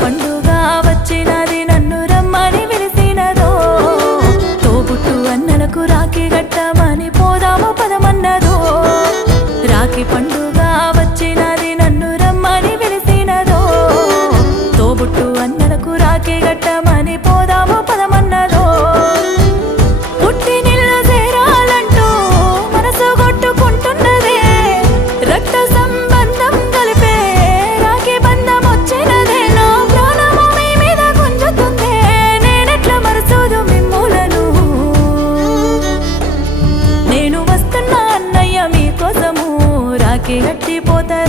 పండుగ వచ్చినది నన్ను రమ్మని పిలిచినదో తోబుట్టు అన్నలకు రాఖీ కట్టమని పోదాము పదమన్నదో రాఖీ పండుగ వచ్చినది నన్ను రమ్మని పిలిచినదో తోబుట్టు అన్నలకు రాఖీ కట్టమని పోదాము పదమన్నదో పుట్టినిల్లు చేరాలంటూ మనసు కొట్టుకుంటున్నదే రక్త సంబంధం కలిపే రాఖీ బంధం వచ్చినదే నా ప్రాణము మీ మీద గుంజుతుందే నేనెట్లా మరచోదు మిమ్ములను నేను వస్తున్నా అన్నయ్య మీకోసము రాఖీ కట్టిపోతారు